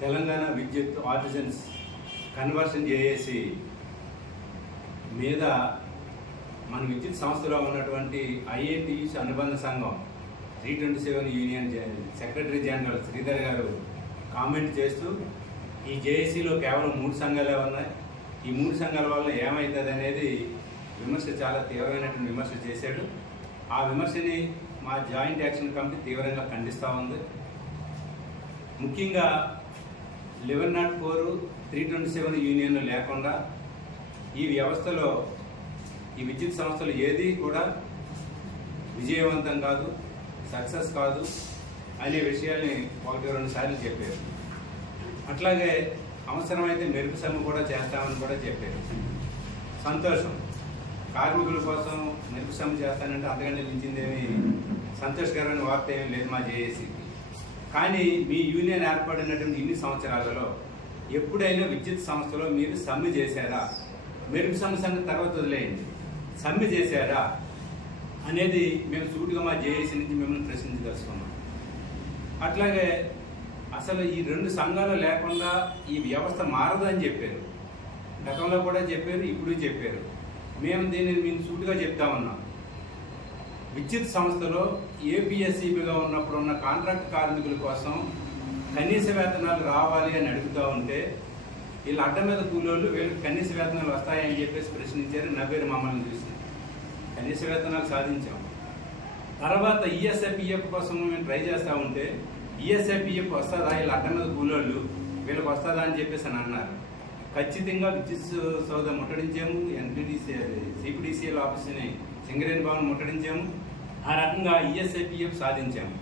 తెలంగాణ విద్యుత్ artisans conversion చేసి మీద మన విద్యుత్ సంస్థలో ఉన్నటువంటి ఐఏటీయూస్ అనుబంధ సంఘం three twenty seven union secretary general Sridhar గారు కామెంట్ చేస్తూ ఈ జేఏసీలో కేవలం మూడు సంఘాలే ఉన్నాయి. ఈ మూడు సంఘాల వల్ల ఏమవుతుంది అనేది విమర్శ చాలా తీవ్రమైనటువంటి విమర్శ చేశాడు. ఆ విమర్శని మా జాయింట్ యాక్షన్ కమిటీ తీవ్రంగా ఖండిస్తూ ఉంది. ముఖ్యంగా eleven naught four three twenty seven యూనియన్లు లేకుండా ఈ వ్యవస్థలో ఈ విద్యుత్ సంస్థలు ఏది కూడా విజయవంతం కాదు సక్సెస్ కాదు అనే విషయాల్ని ఒకటి రెండు సార్లు చెప్పారు. అట్లాగే అవసరమైతే మెరుపు సమ్మె కూడా చేస్తామని కూడా చెప్పారు. సంతోషం. కార్మికుల కోసం మెరుపు సమ్మె చేస్తానంటే అంతకంటే మించిందేమి సంతోషకరమైన వార్త ఏమీ లేదు మా జేఏసీ. కానీ మీ యూనియన్ ఏర్పడినటువంటి ఇన్ని సంవత్సరాలలో ఎప్పుడైనా విద్యుత్ సంస్థలో మీరు సమ్మె చేశారా? మెరుపు సమ్మె తర్వాత వదిలేయండి. సమ్మె చేశారా? అనేది మేము సూటిగా మా జేఏసీ నుంచి మిమ్మల్ని ప్రశ్నించదలుచుకున్నాం. అట్లాగే అసలు ఈ రెండు సంఘాలు లేకుండా ఈ వ్యవస్థ మారదని చెప్పారు. గతంలో కూడా చెప్పారు ఇప్పుడు చెప్పారు. మేము దీన్ని మేము సూటిగా చెప్తా ఉన్నాం. విద్యుత్ సంస్థలో ఏపీఎస్సీబీగా ఉన్నప్పుడు ఉన్న కాంట్రాక్ట్ కార్మికుల కోసం కనీస వేతనాలు రావాలి అని అడుగుతూ ఉంటే వీళ్ళు అడ్డ మీద కూలోళ్ళు వీళ్ళకి కనీస వేతనాలు వస్తాయని చెప్పేసి ప్రశ్నించారు. నవ్వేరు మమ్మల్ని చూసి కనీస వేతనాలు సాధించాం. తర్వాత ఈఎస్ఐపిఎఫ్ కోసం మేము ట్రై చేస్తూ ఉంటే ఈఎస్ఐపిఎఫ్ వస్తుందా? వీళ్ళ అడ్డ మీద కూలోళ్ళు వీళ్ళకి వస్తుందా అని చెప్పేసి అని అన్నారు. ఖచ్చితంగా విద్యుత్ సౌద ముట్టడించాము. ఎన్టీడీసీ సిపిడిసిఎల్ ఆఫీస్ని సింగరేణి భవన్ ముట్టడించాము. ఆ రకంగా ఈఎస్ఐపిఎఫ్ సాధించాము.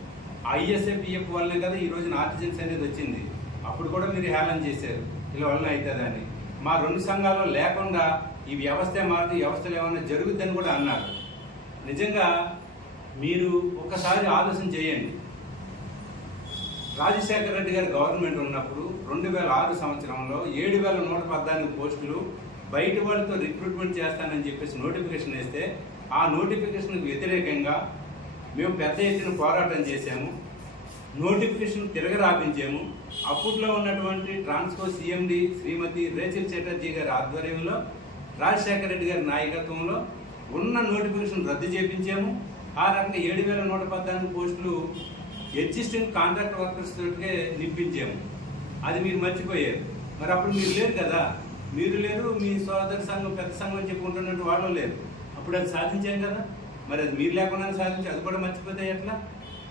ఆ ఈఎస్ఐపిఎఫ్ వల్లనే కదా ఈ రోజున ఆర్టిజన్స్ అనేది వచ్చింది. అప్పుడు కూడా మీరు హేళన చేశారు. ఇలా వల్ల అవుతుందని మా రెండు సంఘాలు లేకుండా ఈ వ్యవస్థ మారదు వ్యవస్థలు ఏమైనా జరుగుద్దని కూడా అన్నారు. నిజంగా మీరు ఒకసారి ఆలోచన చేయండి. రాజశేఖర రెడ్డి గారి గవర్నమెంట్ ఉన్నప్పుడు రెండు వేల ఆరు సంవత్సరంలో ఏడు వేల నూట పద్నాలుగు పోస్టులు బయట వాళ్ళతో రిక్రూట్మెంట్ చేస్తానని చెప్పేసి నోటిఫికేషన్ వేస్తే ఆ నోటిఫికేషన్కు వ్యతిరేకంగా మేము పెద్ద ఎత్తున పోరాటం చేశాము. నోటిఫికేషన్ తిరగరాపించాము. అప్పట్లో ఉన్నటువంటి ట్రాన్స్కో సీఎండి శ్రీమతి రేచల్ చటర్జీ గారి ఆధ్వర్యంలో రాజశేఖర రెడ్డి గారి నాయకత్వంలో ఉన్న నోటిఫికేషన్ రద్దు చేపించాము. ఆ రకంగా ఏడు వేల నూట పద్నాలుగు పోస్టులు ఎగ్జిస్టింగ్ కాంట్రాక్ట్ వర్కర్స్ తోటికే నింపించాము. అది మీరు మర్చిపోయారు. మరి అప్పుడు మీరు లేరు కదా. మీరు లేరు మీ సోదర సంఘం పెద్ద సంఘం చెప్పుకుంటున్నట్టు వాళ్ళు లేరు. అప్పుడు అది సాధించాం కదా? మరి అది మీరు లేకుండా సాధించి అది కూడా మర్చిపోతే ఎట్లా?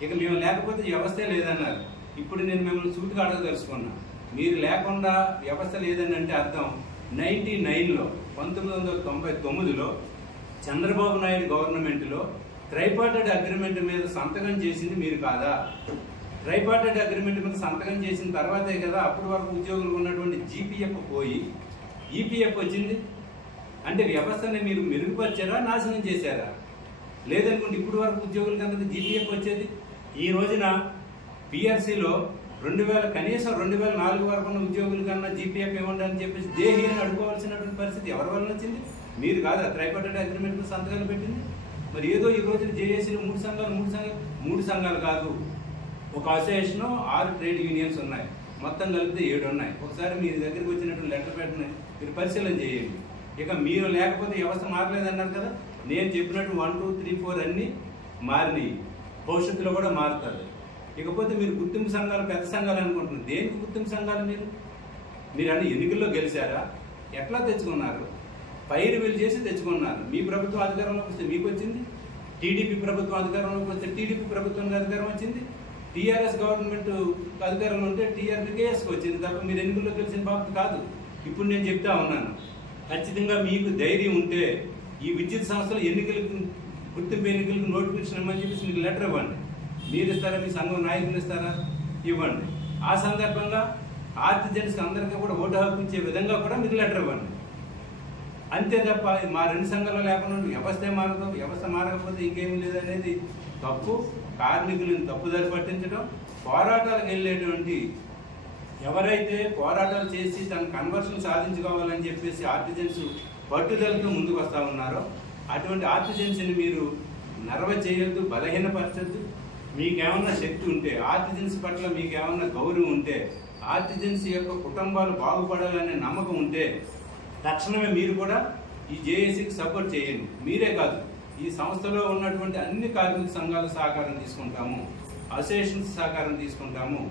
ఇక మేము లేకపోతే వ్యవస్థే లేదన్నారు. ఇప్పుడు నేను మిమ్మల్ని సూటిగా అడగదలుచుకున్నా మీరు లేకుండా వ్యవస్థ లేదని అంటే అర్థం నైన్టీ నైన్లో పంతొమ్మిది వందల తొంభై తొమ్మిదిలో చంద్రబాబు నాయుడు గవర్నమెంట్లో ట్రైపార్టెడ్ అగ్రిమెంట్ మీద సంతకం చేసింది మీరు కాదా? ట్రైపార్టెడ్ అగ్రిమెంట్ మీద సంతకం చేసిన తర్వాతే కదా అప్పటి వరకు ఉద్యోగులు ఉన్నటువంటి జీపీఎఫ్ పోయి ఈపీఎఫ్ వచ్చింది. అంటే వ్యవస్థని మీరు మెరుగుపరిచారా నాశనం చేశారా? లేదనుకుంటే ఇప్పుడు వరకు ఉద్యోగులకి అందరికీ జీపీఎఫ్ వచ్చేది. ఈ రోజున పిఆర్సీలో రెండు వేల కనీసం రెండు వేల నాలుగు వరకు ఉన్న ఉద్యోగుల కన్నా జీపీఎఫ్ ఇవ్వండి అని చెప్పేసి దేహి అని అడుకోవాల్సినటువంటి పరిస్థితి ఎవరి వల్ల వచ్చింది? మీరు కాదా ట్రైపార్టెడ్ అగ్రిమెంట్ సంతకాలు పెట్టింది. మరి ఏదో ఈ రోజున జేఏసీలో మూడు సంఘాలు మూడు సంఘాలు మూడు సంఘాలు కాదు. ఒక అసోసియేషన్ ఆరు ట్రేడ్ యూనియన్స్ ఉన్నాయి. మొత్తం కలిపితే ఏడు ఉన్నాయి. ఒకసారి మీ దగ్గరికి వచ్చినటువంటి లెటర్ పెట్టిన మీరు పరిశీలన చేయండి. ఇక మీరు లేకపోతే వ్యవస్థ మారలేదన్నారు కదా? నేను చెప్పినట్టు వన్ టూ త్రీ ఫోర్ అన్నీ మారినాయి. భవిష్యత్తులో కూడా మారుతారు. ఇకపోతే మీరు గుర్తింపు సంఘాలు పెద్ద సంఘాలు అనుకుంటున్నారు. దేనికి గుర్తింపు సంఘాలు మీరు? మీరు అన్ని ఎన్నికల్లో గెలిచారా? ఎట్లా తెచ్చుకున్నారు? పైరు వీళ్ళు చేసి తెచ్చుకున్నారు. మీ ప్రభుత్వం అధికారంలోకి వస్తే మీకు వచ్చింది? టీడీపీ ప్రభుత్వం అధికారంలోకి వస్తే టీడీపీ ప్రభుత్వం అధికారం వచ్చింది? టీఆర్ఎస్ గవర్నమెంట్ అధికారంలో ఉంటే టీఆర్ఎస్కి వచ్చింది తప్ప మీరు ఎన్నికల్లో గెలిచిన బాబు కాదు. ఇప్పుడు నేను చెప్తా ఉన్నాను. ఖచ్చితంగా మీకు ధైర్యం ఉంటే ఈ విద్యుత్ సంస్థలు ఎన్నికలకు గుర్తింపు ఎన్నికలకు నోటిఫికేషన్ ఇవ్వమని చెప్పేసి మీకు లెటర్ ఇవ్వండి. మీరు ఇస్తారా? మీ సంఘం నాయకులు ఇస్తారా? ఇవ్వండి. ఆ సందర్భంగా ఆర్టిజన్స్ అందరికీ కూడా ఓటు హక్కు ఇచ్చే విధంగా కూడా మీరు లెటర్ ఇవ్వండి. అంతే తప్ప మా రెండు సంఘాలు లేకుండా వ్యవస్థే మారదు వ్యవస్థ మారకపోతే ఇంకేం లేదనేది తప్పు. కార్మికులను తప్పుదారి పట్టించడం పోరాటాలకు వెళ్ళేటువంటి ఎవరైతే పోరాటాలు చేసి తన కన్వర్షన్ సాధించుకోవాలని చెప్పేసి ఆర్టిజన్స్ పట్టుదలతో ముందుకు వస్తూ ఉన్నారో అటువంటి ఆర్టిజన్స్ని మీరు నర్వ చేయొద్దు బలహీనపరచద్దు. మీకేమన్నా శక్తి ఉంటే ఆర్టిజన్స్ పట్ల మీకేమన్నా గౌరవం ఉంటే ఆర్టిజన్స్ యొక్క కుటుంబాలు బాగుపడాలనే నమ్మకం ఉంటే తక్షణమే మీరు కూడా ఈ జేఏసీకి సపోర్ట్ చేయండి. మీరే కాదు ఈ సంస్థలో ఉన్నటువంటి అన్ని కార్మిక సంఘాల సహకారం తీసుకుంటాము అసోసియేషన్స్ సహకారం తీసుకుంటాము.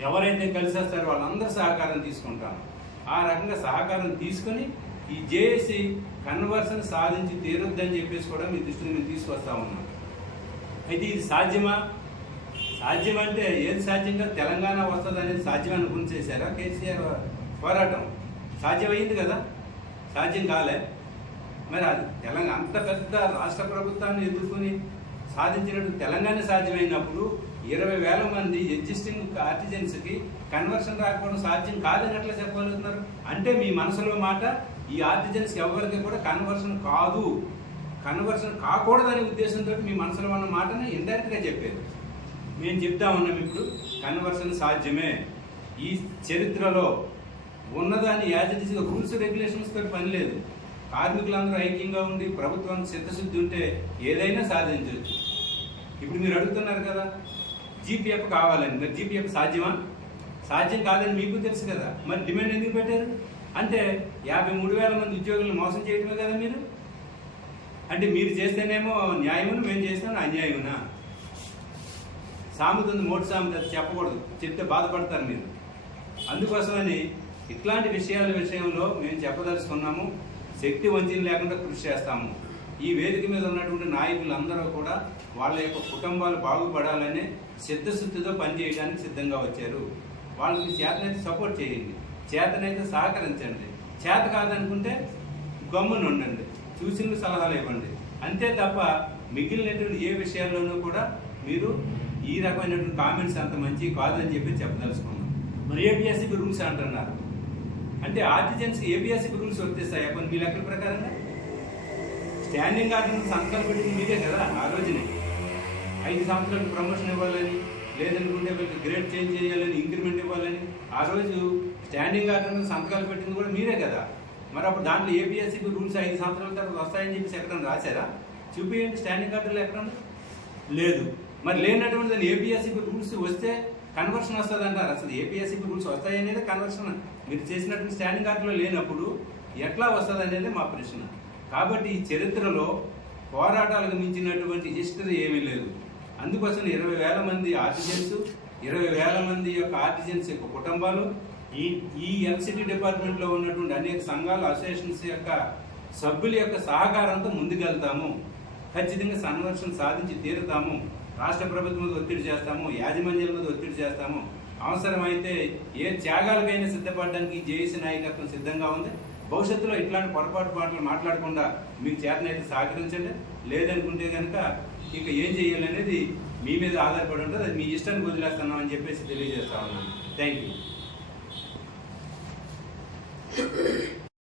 ఎవరైతే కలిసి వస్తారో వాళ్ళందరూ సహకారం తీసుకుంటాను ఆ రకంగా సహకారం తీసుకొని ఈ జేఏసీ కన్వర్షన్ సాధించి తీరొద్దని చెప్పేసి కూడా మీ దృష్టిని మేము తీసుకొస్తా ఉన్నాం. అయితే ఇది సాధ్యమా? సాధ్యం అంటే ఏది సాధ్యంగా తెలంగాణ వస్తుంది అనేది సాధ్యమని అనుకుని చేశారా? కేసీఆర్ పోరాటం సాధ్యమైంది కదా? సాధ్యం కాలే. మరి అది తెలంగాణ అంత పెద్ద రాష్ట్ర ప్రభుత్వాన్ని ఎదుర్కొని సాధించినట్టు తెలంగాణ సాధ్యమైనప్పుడు ఇరవై వేల మంది ఎగ్జిస్టింగ్ ఆర్టిజన్స్కి కన్వర్షన్ రాకపోవడం సాధ్యం కాదని ఎట్లా చెప్పగలుగుతున్నారు. అంటే మీ మనసులో మాట ఈ ఆర్టిజన్స్ ఎవరికి కూడా కన్వర్షన్ కాదు. కన్వర్షన్ కాకూడదనే ఉద్దేశంతో మీ మనసులో ఉన్న మాటని ఇండైరెక్ట్గా చెప్పేది మేము చెప్తా ఉన్నాం ఇప్పుడు కన్వర్షన్ సాధ్యమే. ఈ చరిత్రలో ఉన్నదాన్ని యాజ్ ఇట్ రూల్స్ రెగ్యులేషన్స్ తోటి పని లేదు. కార్మికులందరూ ఐక్యంగా ఉండి ప్రభుత్వానికి చిత్తశుద్ధి ఉంటే ఏదైనా సాధించవచ్చు. ఇప్పుడు మీరు అడుగుతున్నారు కదా జీపీఎఫ్ కావాలని. మరి జీపీఎఫ్ సాధ్యమా? సాధ్యం కాదని మీకు తెలుసు కదా. మరి డిమాండ్ ఎందుకు పెట్టారు? అంటే యాభై మూడు వేల మంది ఉద్యోగులను మోసం చేయడమే కదా మీరు? అంటే మీరు చేస్తేనేమో న్యాయమును మేము చేస్తాను అన్యాయమునా? సామెత ఉంది మోటు సామెత అది చెప్పకూడదు. చెప్తే బాధపడతారు మీరు. అందుకోసమని ఇట్లాంటి విషయాల విషయంలో మేము చెప్పదలుచుకున్నాము. శక్తి వంచన లేకుండా కృషి చేస్తాము. ఈ వేదిక మీద ఉన్నటువంటి నాయకులందరూ కూడా వాళ్ళ యొక్క కుటుంబాలు బాగుపడాలనే సిద్ధశుద్ధితో పనిచేయడానికి సిద్ధంగా వచ్చారు. వాళ్ళకి చేతనైతే సపోర్ట్ చేయండి. చేతనైతే సహకరించండి. చేత కాదనుకుంటే గమ్మున ఉండండి. చూసిన సలహాలు ఇవ్వండి. అంతే తప్ప మిగిలినటువంటి ఏ విషయాల్లోనూ కూడా మీరు ఈ రకమైనటువంటి కామెంట్స్ అంత మంచి కాదని చెప్పి చెప్పదలుచుకున్నాం. మరి ఏపీఎస్సీకి రూల్స్ అంటున్నారు. అంటే ఆర్టిజన్స్కి ఏపీఎస్సీకి రూల్స్ వచ్చేస్తాయి? కొన్ని మీ లెక్కల ప్రకారంగా? స్టాండింగ్ ఆర్డర్ సంతకాలు పెట్టింది మీరే కదా ఆ రోజునే ఐదు సంవత్సరాలకు ప్రమోషన్ ఇవ్వాలని లేదనుకుంటే వీళ్ళకి గ్రేడ్ చేంజ్ చేయాలని ఇంక్రిమెంట్ ఇవ్వాలని ఆ రోజు స్టాండింగ్ ఆర్డర్ సంతకాలు పెట్టింది కూడా మీరే కదా. మరి అప్పుడు దాంట్లో ఏపీఎస్సీకి రూల్స్ ఐదు సంవత్సరాల తర్వాత వస్తాయని చెప్పేసి ఎక్కడన్నా రాశారా? చూపియండి స్టాండింగ్ ఆర్డర్లు ఎక్కడన్నా? లేదు. మరి లేనటువంటి దాన్ని ఏపీఎస్సీకి రూల్స్ వస్తే కన్వర్షన్ వస్తుంది అంటారు అసలు ఏపీఎస్సీకి రూల్స్ వస్తాయి అనేది కన్వర్షన్ మీరు చేసినటువంటి స్టాండింగ్ ఆర్డర్లో లేనప్పుడు ఎట్లా వస్తుంది అనేది మా ప్రశ్న. కాబట్టి ఈ చరిత్రలో పోరాటాలకు మించినటువంటి హిస్టరీ ఏమీ లేదు. అందుకోసం ఇరవై వేల మంది ఆర్టిజన్స్ ఇరవై వేల మంది యొక్క ఆర్టిజన్స్ యొక్క కుటుంబాలు ఈ ఈ ఎల్సిటీ డిపార్ట్మెంట్లో ఉన్నటువంటి అనేక సంఘాలు అసోసియేషన్స్ యొక్క సభ్యుల యొక్క సహకారంతో ముందుకెళ్తాము. ఖచ్చితంగా సంఘర్షణ సాధించి తీరుతాము. రాష్ట్ర ప్రభుత్వం మీద ఒత్తిడి చేస్తాము యాజమాన్యాల మీద ఒత్తిడి చేస్తాము. అవసరమైతే ఏ త్యాగాలకైనా సిద్ధపడడానికి జేఏసీ నాయకత్వం సిద్ధంగా ఉంది. భవిష్యత్తులో ఇట్లాంటి పొరపాటు పాటలు మాట్లాడకుండా మీకు చేతనైతే సహకరించండి. లేదనుకుంటే కనుక ఇక ఏం చేయాలనేది మీ మీద ఆధారపడి ఉంటుంది. అది మీ ఇష్టానికి వదిలేస్తున్నాం అని చెప్పేసి తెలియజేస్తా ఉన్నాను. Thank you